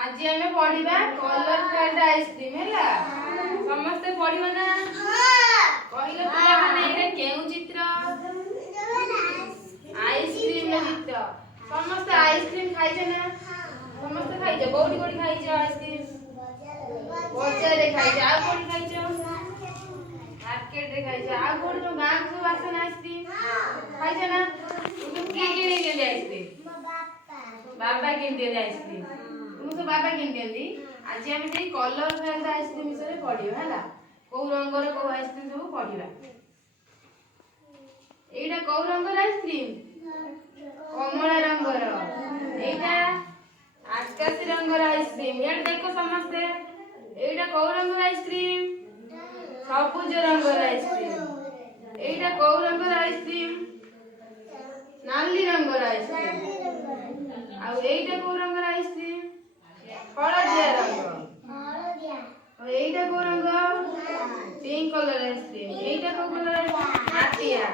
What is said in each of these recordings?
आज आमे पढ़िबा colour fade ice cream हैला समस्त पढ़िबा ना कहले पिला माने एटा केउ चित्र आइसक्रीम रे चित्र समस्त आइसक्रीम खाइछे ना समस्त खाइछे कोडी कोडी खाइछे आइसक्रीम बजार रे खाइछे आ कोडी खाइछे मार्केट रे खाइछे आ कोडी तो गां को आसे ना आइसक्रीम खाइछे ना तुम के के आइसक्रीम बाबा किनते आइसक्रीम तुम तो बाबा किनते आज हम से कलर फेड आइसक्रीम विषय पढ़िबा हैला को रंगर को आइसक्रीम सब पढ़िबा एटा को रंगर आइसक्रीम कमला रंगर एटा आकाशी रंगर आइसक्रीम ये देखो समझते एटा को रंगर आइसक्रीम सबुज रंगर आइसक्रीम एटा को रंगर आइसक्रीम नाली रंगर आइसक्रीम आ एटा को रंगर आइसक्रीम हळदिया रंग एटा को रंग पिंक कलर आइसक्रीम एटा को कलर माटिया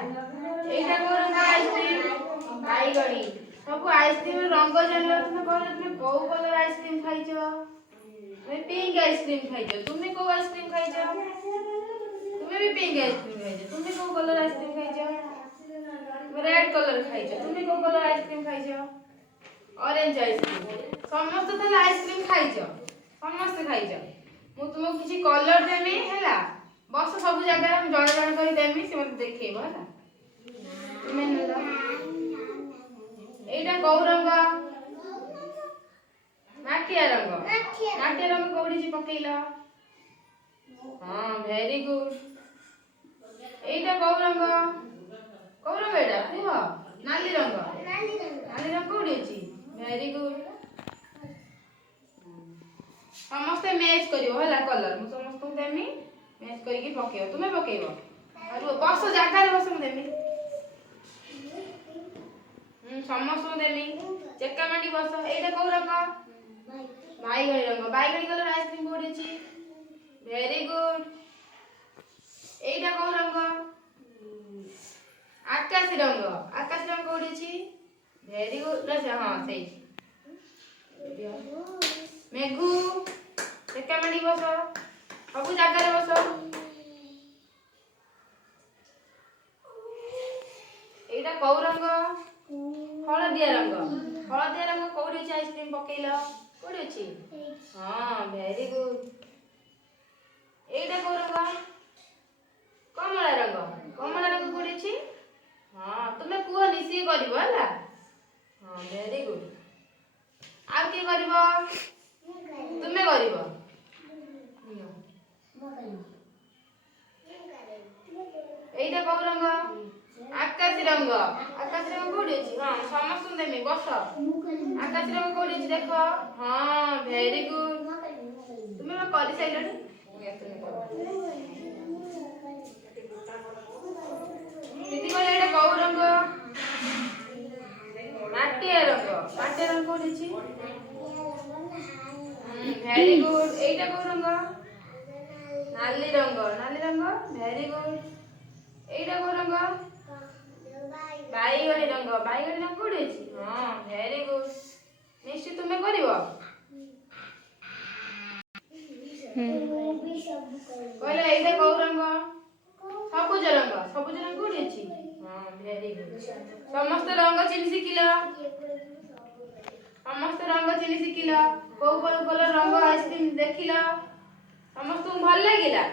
एटा को रंग आइसक्रीम बाईगणी सब आइसक्रीम रंग जानलो तुम कहले तुम को कलर आइसक्रीम खाइछो मैं पिंक आइसक्रीम खाइछो तुम को आइसक्रीम खाइछो तुम भी पिंक आइसक्रीम खाइछो तुम को कलर आइसक्रीम खाइछो रेड कलर खाइछो तुम को कलर आइसक्रीम खाइछो ऑरेंज आइसक्रीम समस्त तो आइसक्रीम खाइछो समस्त खाइछो मु तुमको किछि कलर देमी हैला बस सब जगह हम जण जण करी देमी से मत देखैबो हैला तुमे नलो एटा को रंग माटिया रंग कोडी छि पकेइला हां वेरी गुड एटा को रंग एटा कुह नाली रंग कोडी छि वेरी गुड समस्त मैच करियो होला कलर मु समस्त देमी मैच करिके पकेइबो तुमे पकेइबो आरो बस जागा रे बस मु देमी समस्त देमी चक्का मांडी बस एटा को रंग बाईगणी कलर आइसक्रीम कोडी छि वेरी गुड एटा को रंग आकाशी रंग कोडी छि वेरी गुड ना हां सही मेघू चक्का मांडी बस सब जगह रे बस एटा को रंग हळदिया रंग कोडी छि आइसक्रीम पकेइला कोडी अछि हां वेरी गुड एटा को रंग कमला रंग कोडी छि हां तुमे कुह निसी करबो हैला हां वेरी गुड आ के करबो तुमे करबो एटा को रंग आकाशी रंग कोडी अछि हां समस्त देमी बस आकाशी रंग कोडी अछि देखो हां वेरी गुड तुमे करि साइलनी दीदी को एटा को रंग माटिया रंग कोडी अछि वेरी गुड एटा को रंग नाली रंग वेरी गुड एटा को रंग बाईगणी रंग कोडी अछि हां वेरी गुड निश्चित तुमे करिवो कहले एटा को रंग सबुज रंग कोडी अछि हां वेरी गुड समस्त रंग चिन्ह सिखिला को कलर रंग आइसक्रीम देखिला समस्त भल लागिला